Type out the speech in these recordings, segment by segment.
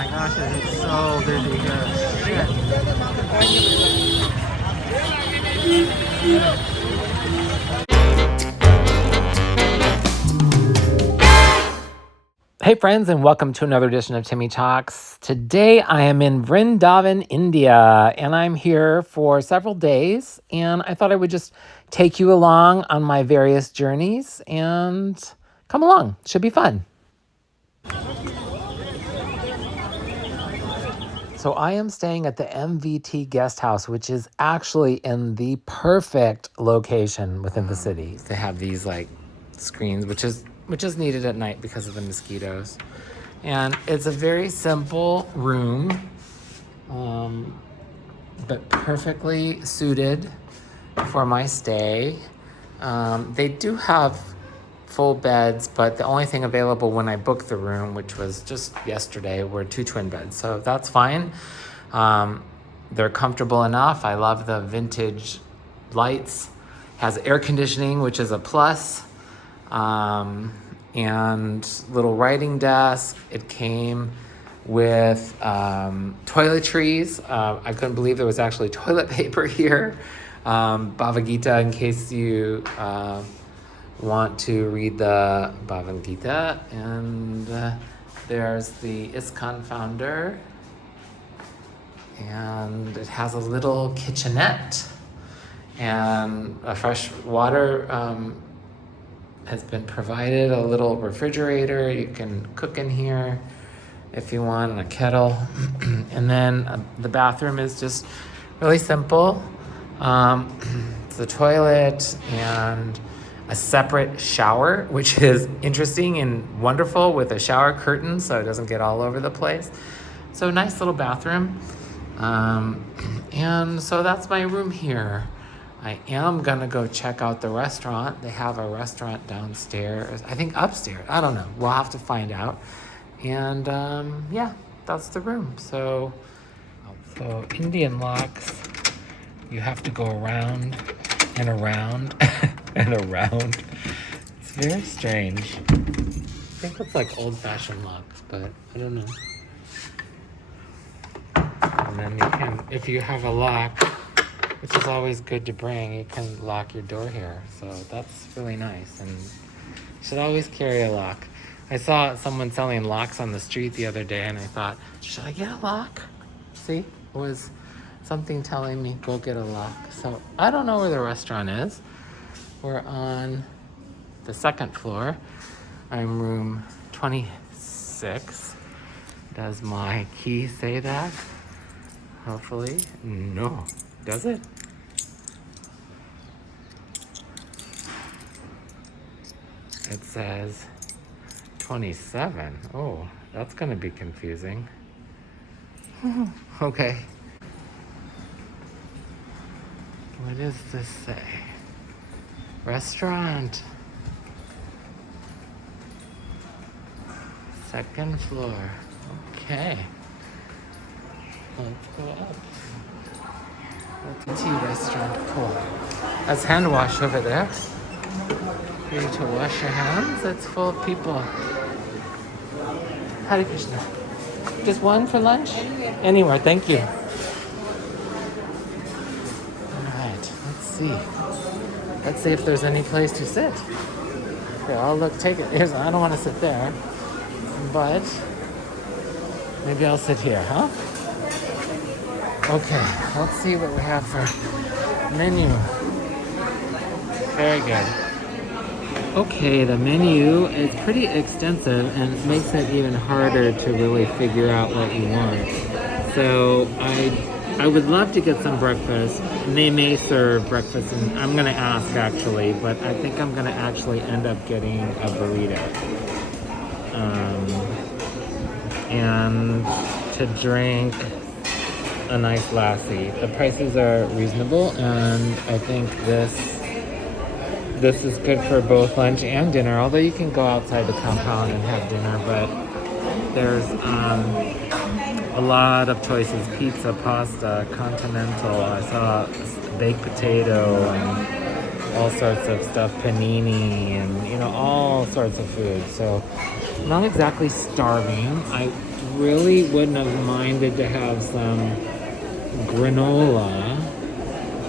my gosh, it's so busy here. Hey friends, and welcome to another edition of Timmy Talks. Today I am in Vrindavan, India, and I'm here for several days, and I thought I would just take you along on my various journeys, and come along. Should be fun. So I am staying at the MVT guest house, which is actually in the perfect location within the city. They have these like screens, which is needed at night because of the mosquitoes. And it's a very simple room, but perfectly suited for my stay. They do have full beds, but the only thing available when I booked the room, which was just yesterday, were 2 twin beds. So that's fine. They're comfortable enough. I love the vintage lights. Has air conditioning, which is a plus. And little writing desk. It came with toiletries. I couldn't believe there was actually toilet paper here. Bhagavad Gita, in case you want to read the Bhagavad Gita. And there's the Iskcon founder. And it has a little kitchenette. And a fresh water has been provided, a little refrigerator. You can cook in here if you want, and a kettle. And then the bathroom is just really simple. It's a toilet and a separate shower, which is interesting and wonderful, with a shower curtain so it doesn't get all over the place. So nice little bathroom. And so that's my room here. I am gonna go check out the restaurant. They have a restaurant downstairs, I think upstairs. I don't know. We'll have to find out. And yeah, that's the room. So Indian locks, you have to go around and around and around. It's very strange. I think it's like old-fashioned locks, but I don't know. And then you can, if you have a lock, which is always good to bring, you can lock your door here. So that's really nice. And you should always carry a lock. I saw someone selling locks on the street the other day, and I thought, should I get a lock? See, it was something telling me, go get a lock. So I don't know where the restaurant is. We're on the 2nd floor. I'm room 26. Does my key say that? Hopefully. No. Does it? It says 27. Oh, that's gonna be confusing. Okay. What does this say? Restaurant. 2nd floor. Okay. Let's go up. Tea restaurant, cool. That's hand wash over there. For you to wash your hands. It's full of people. Hare Krishna. Just one for lunch? Anywhere, thank you. Alright, let's see. Let's see if there's any place to sit. Here, I'll look, take it. Here's, I don't want to sit there. But maybe I'll sit here, huh? Okay, let's see what we have for menu. Very good. Okay, the menu is pretty extensive, and it makes it even harder to really figure out what you want. So I would love to get some breakfast, and they may serve breakfast, and I'm gonna ask actually, but I think I'm gonna actually end up getting a burrito. And to drink a nice lassi. The prices are reasonable, and I think this is good for both lunch and dinner, although you can go outside the compound and have dinner, but there's a lot of choices. Pizza, pasta, continental. I saw baked potato and all sorts of stuff, panini, and all sorts of food. So not exactly starving. I really wouldn't have minded to have some granola,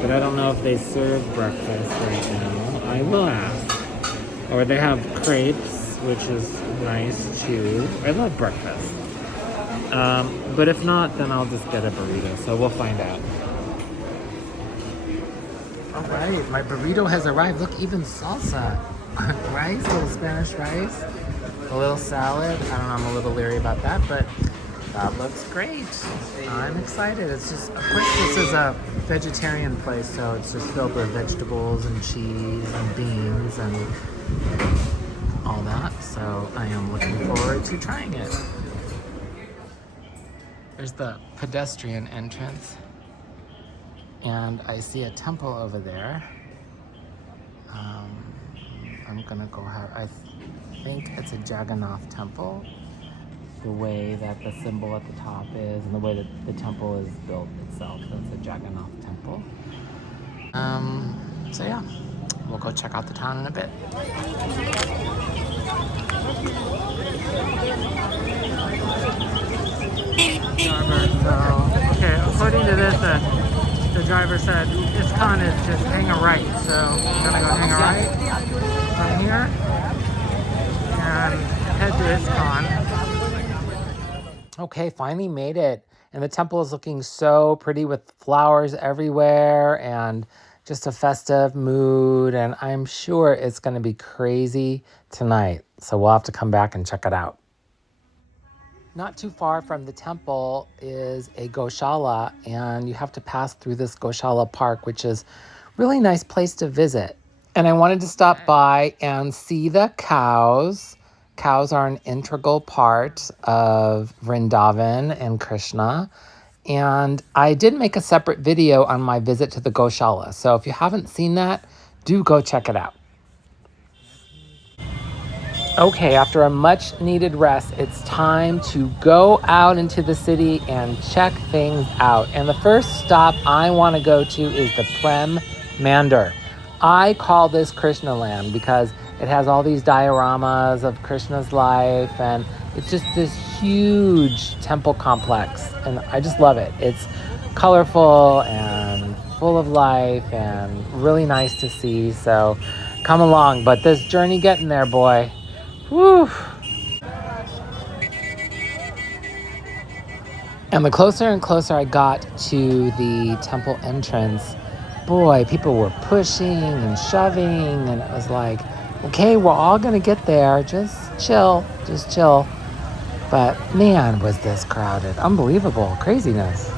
but I don't know if they serve breakfast right now. I will ask. Or they have crepes, which is nice too. I love breakfast. But if not, then I'll just get a burrito. So we'll find out. All right, my burrito has arrived. Look, even salsa. Rice, a little Spanish rice, a little salad. I don't know, I'm a little leery about that, but that looks great. I'm excited. It's just, of course, this is a vegetarian place, so it's just filled with vegetables and cheese and beans and all that. So I am looking forward to trying it. There's the pedestrian entrance, and I see a temple over there. I'm gonna go have, I think it's a Jagannath temple, the way that the symbol at the top is and the way that the temple is built itself. So it's a Jagannath temple. So yeah, we'll go check out the town in a bit. So, okay, according to this, the driver said Iskcon is just hang a right. So I'm gonna go hang a right from here and head to Iskcon. Okay, finally made it. And the temple is looking so pretty with flowers everywhere and just a festive mood. And I'm sure it's going to be crazy tonight. So we'll have to come back and check it out. Not too far from the temple is a goshala, and you have to pass through this goshala park, which is a really nice place to visit. And I wanted to stop by and see the cows. Cows are an integral part of Vrindavan and Krishna. And I did make a separate video on my visit to the goshala. So if you haven't seen that, do go check it out. Okay, after a much needed rest, it's time to go out into the city and check things out. And the first stop I want to go to is the Prem Mandir. I call this Krishna land because it has all these dioramas of Krishna's life, and it's just this huge temple complex, and I just love it. It's colorful and full of life and really nice to see, so come along. But this journey getting there, boy. Woo! And the closer and closer I got to the temple entrance, boy, people were pushing and shoving, and it was like, okay, we're all gonna get there. Just chill. But man, was this crowded. Unbelievable. Craziness.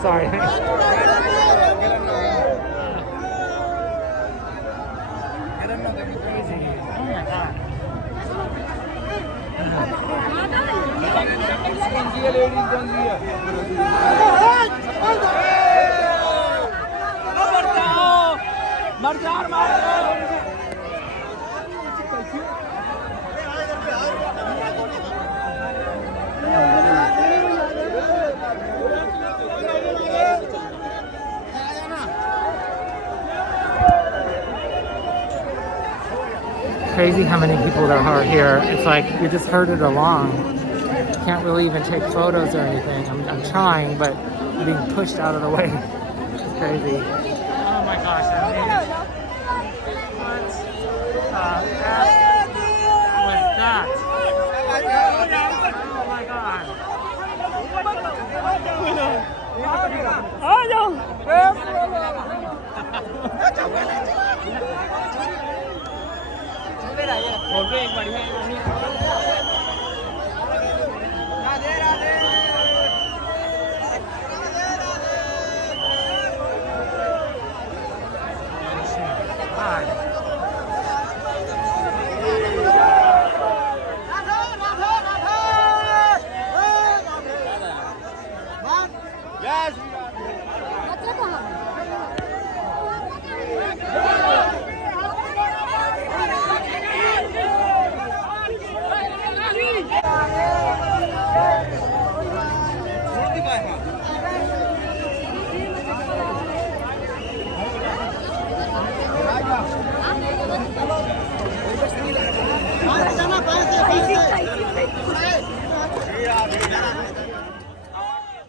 Sorry. Crazy how many people there are here. It's like you just herded along. Can't really even take photos or anything. I'm trying, but I'm being pushed out of the way. It's crazy. Oh my gosh, I made it. What the heck was that? Oh my god.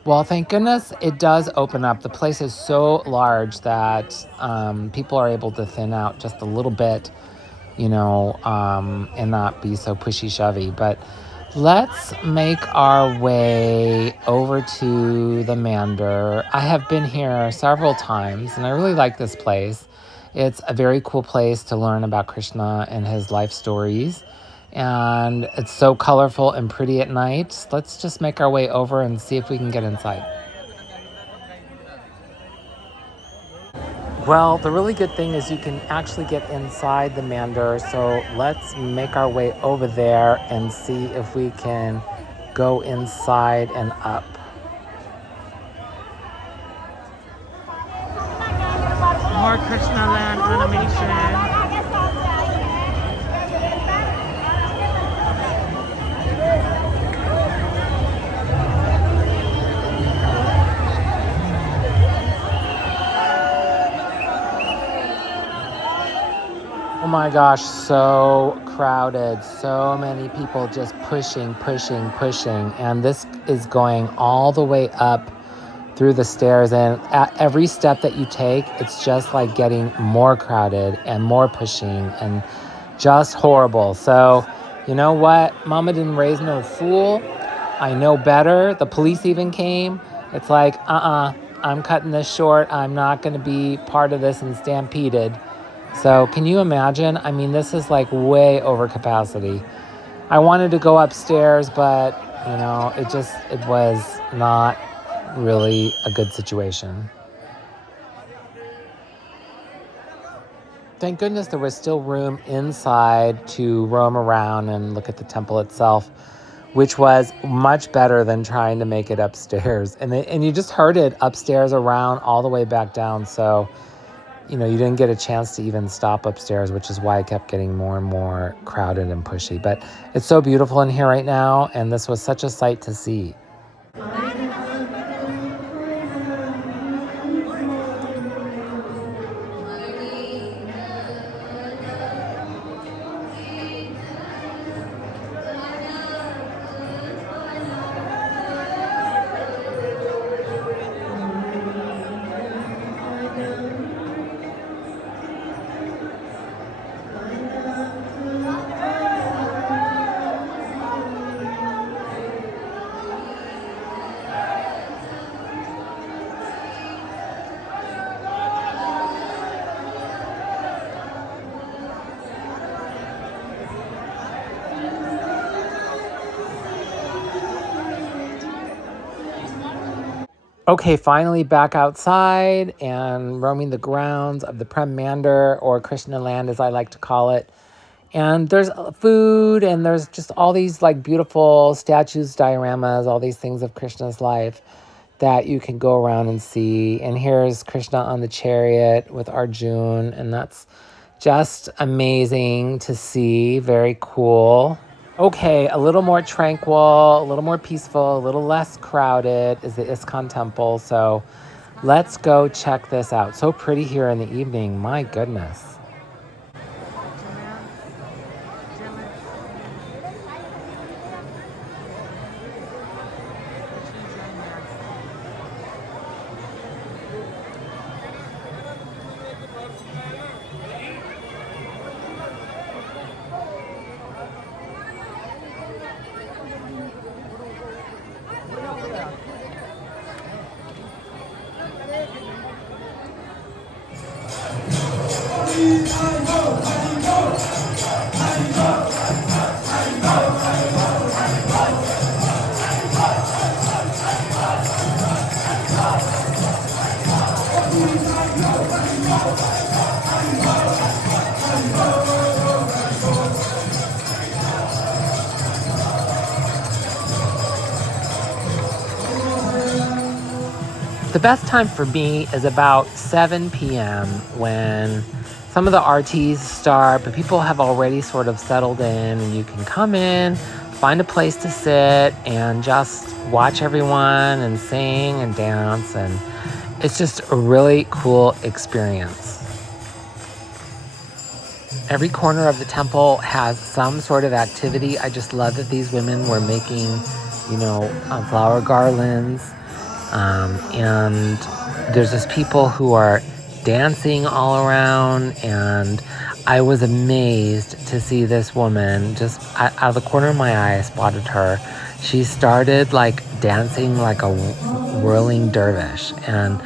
Well, thank goodness it does open up. The place is so large that people are able to thin out just a little bit, and not be so pushy shovey. But let's make our way over to the Mandir. I have been here several times and I really like this place. It's a very cool place to learn about Krishna and his life stories. And it's so colorful and pretty at night. Let's just make our way over and see if we can get inside. Well, the really good thing is you can actually get inside the Mandir. So let's make our way over there and see if we can go inside and up. More Krishna land animation. Oh my gosh, so crowded. So many people just pushing. And this is going all the way up through the stairs. And at every step that you take, it's just like getting more crowded and more pushing and just horrible. So, you know what? Mama didn't raise no fool. I know better. The police even came. It's like, I'm cutting this short. I'm not going to be part of this and stampeded. So can you imagine? I mean, this is like way over capacity. I wanted to go upstairs, but it was not really a good situation. Thank goodness there was still room inside to roam around and look at the temple itself, which was much better than trying to make it upstairs. And you just heard it upstairs around all the way back down. So you didn't get a chance to even stop upstairs, which is why it kept getting more and more crowded and pushy. But it's so beautiful in here right now, and this was such a sight to see. Okay, finally back outside and roaming the grounds of the Prem Mandir, or Krishna land as I like to call it. And there's food and there's just all these like beautiful statues, dioramas, all these things of Krishna's life that you can go around and see. And here's Krishna on the chariot with Arjun, and that's just amazing to see. Very cool. Okay, a little more tranquil, a little more peaceful, a little less crowded is the Iskcon temple. So let's go check this out. So pretty here in the evening. My goodness. The best time for me is about 7 p.m. when some of the RTs start, but people have already sort of settled in, and you can come in, find a place to sit, and just watch everyone and sing and dance, and it's just a really cool experience. Every corner of the temple has some sort of activity. I just love that these women were making, flower garlands And there's just people who are dancing all around, and I was amazed to see this woman just out of the corner of my eye. I spotted her. She started like dancing like a whirling dervish, and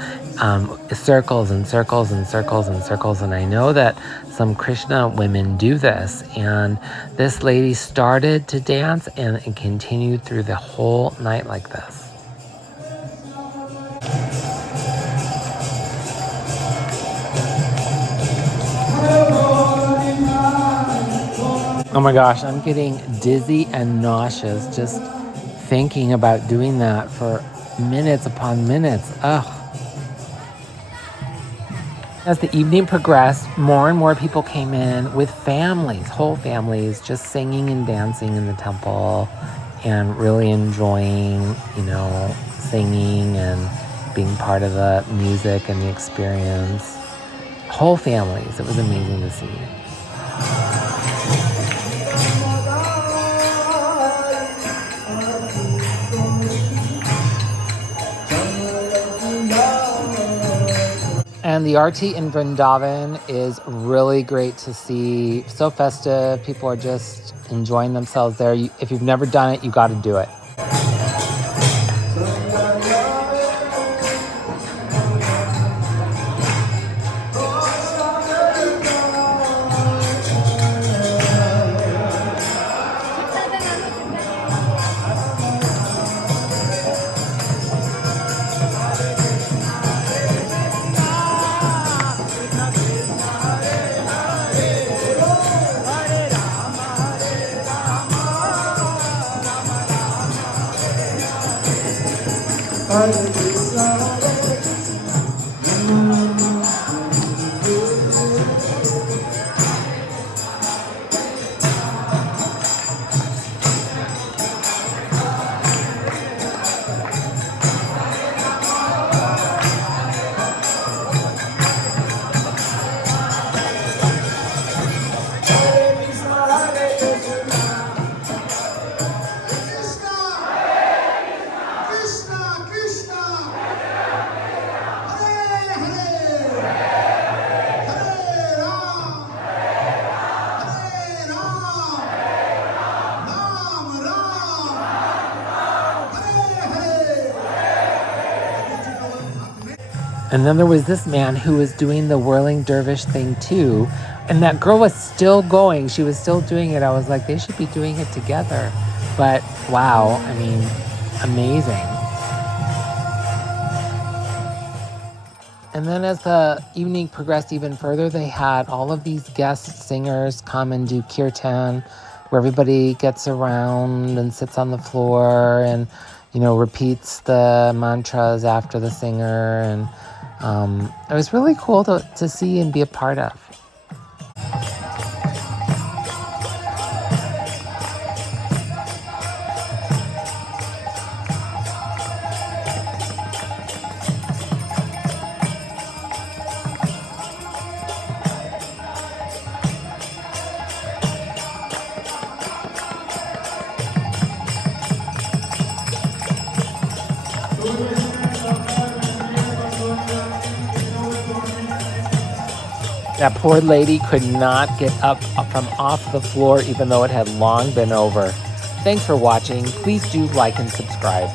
circles and circles and circles and circles. And I know that some Krishna women do this, and this lady started to dance and continued through the whole night like this. Oh my gosh, I'm getting dizzy and nauseous just thinking about doing that for minutes upon minutes. Ugh. As the evening progressed, more and more people came in with families, whole families, just singing and dancing in the temple and really enjoying, singing and being part of the music and the experience. Whole families. It was amazing to see. And the arti in Vrindavan is really great to see. So festive. People are just enjoying themselves there. If you've never done it, you got to do it. And then there was this man who was doing the whirling dervish thing too. And that girl was still going. She was still doing it. I was like, they should be doing it together. But wow, I mean, amazing. And then as the evening progressed even further, they had all of these guest singers come and do kirtan, where everybody gets around and sits on the floor and, repeats the mantras after the singer. And it was really cool to see and be a part of. That poor lady could not get up from off the floor even though it had long been over. Thanks for watching. Please do like and subscribe.